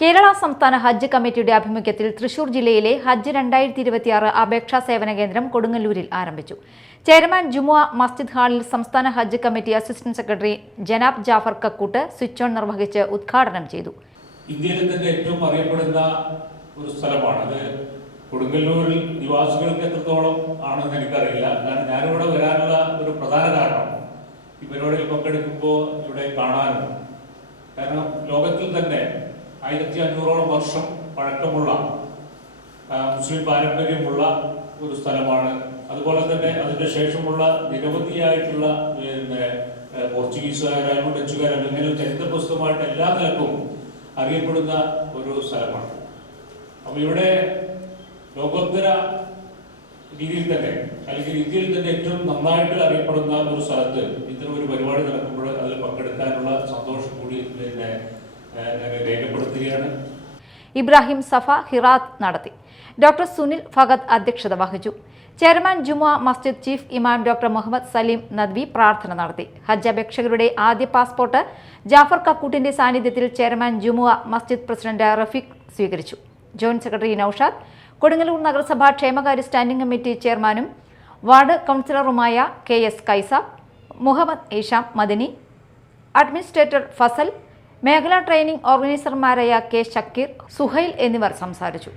കേരള സംസ്ഥാന ഹജ്ജ് കമ്മിറ്റിയുടെ ആഭിമുഖ്യത്തിൽ തൃശൂർ ജില്ലയിലെ ഹജ്ജ് രണ്ടായിരത്തി ഇരുപത്തിയാറ് അപേക്ഷാ സേവന കേന്ദ്രം കൊടുങ്ങല്ലൂരിൽ ആരംഭിച്ചു. ചെയർമാൻ ജുമുഅ മസ്ജിദ് ഹാളിൽ സംസ്ഥാന ഹജ്ജ് കമ്മിറ്റി അസിസ്റ്റന്റ് സെക്രട്ടറി ജനാബ് ജാഫർ കക്കൂട്ട് സ്വിച്ച് ഓൺ നിർവഹിച്ച് ഉദ്ഘാടനം ചെയ്തു. ഇന്ത്യയിലെ തന്നെ ഏറ്റവും അറിയപ്പെടുന്ന ഒരു സ്ഥലമാണ്. അത് കൊടുങ്ങല്ലൂരിൽ നിവാസികൾക്ക് എത്രത്തോളം ആണെന്ന് എനിക്കറിയില്ല. കാരണം ഞാനിവിടെ വരാനുള്ള ഒരു പ്രധാന കാരണം ഈ പരിപാടിയിൽ പങ്കെടുക്കുമ്പോൾ ഇവിടെ കാണാനും കാരണം ലോകത്തിൽ തന്നെ ആയിരത്തി അഞ്ഞൂറോളം വർഷം പഴക്കമുള്ള മുസ്ലിം പാരമ്പര്യമുള്ള ഒരു സ്ഥലമാണ്. അതുപോലെ തന്നെ അതിന്റെ ശേഷമുള്ള നിരവധിയായിട്ടുള്ള പിന്നെ പോർച്ചുഗീസുകാരായാലും ഡച്ചുകാരായാലും ഇങ്ങനെ ചരിത്രപ്രസ്തുതമായിട്ട് എല്ലാ നിലക്കും അറിയപ്പെടുന്ന ഒരു സ്ഥലമാണ്. അപ്പോൾ ഇവിടെ ലോകോത്തര രീതിയിൽ തന്നെ അല്ലെങ്കിൽ ഇന്ത്യയിൽ തന്നെ ഏറ്റവും നന്നായിട്ട് അറിയപ്പെടുന്ന ഒരു സ്ഥലത്ത് ഇത്തരം ഒരു പരിപാടി നടക്കുമ്പോൾ രേഖപ്പെടുത്തുകയാണ്. ഇബ്രാഹിം സഫ ഹിറാത്ത് നടത്തി. ഡോക്ടർ സുനിൽ ഫഗത് അധ്യക്ഷത വഹിച്ചു. ചെയർമാൻ ജുമുഅ മസ്ജിദ് ചീഫ് ഇമാം ഡോക്ടർ മുഹമ്മദ് സലീം നദ്വി പ്രാർത്ഥന നടത്തി. ഹജ്ജ് അപേക്ഷകരുടെ ആദ്യ പാസ്പോർട്ട് ജാഫർ കക്കൂട്ടിന്റെ സാന്നിധ്യത്തിൽ ചെയർമാൻ ജുമുഅ മസ്ജിദ് പ്രസിഡന്റ് റഫീഖ് സ്വീകരിച്ചു. ജോയിന്റ് സെക്രട്ടറി നൌഷാദ് കൊടുങ്ങല്ലൂർ നഗരസഭാ ക്ഷേമകാര്യ സ്റ്റാൻഡിംഗ് കമ്മിറ്റി ചെയർമാനും ward കൗൺസിലറുമായ K S Kaisa Muhammad Isham Madani administrator Fazal മേഖലാ ട്രെയിനിംഗ് ഓർഗനൈസർമാരായ കെ. ഷക്കീർ സുഹൈൽ എന്നിവർ സംസാരിച്ചു.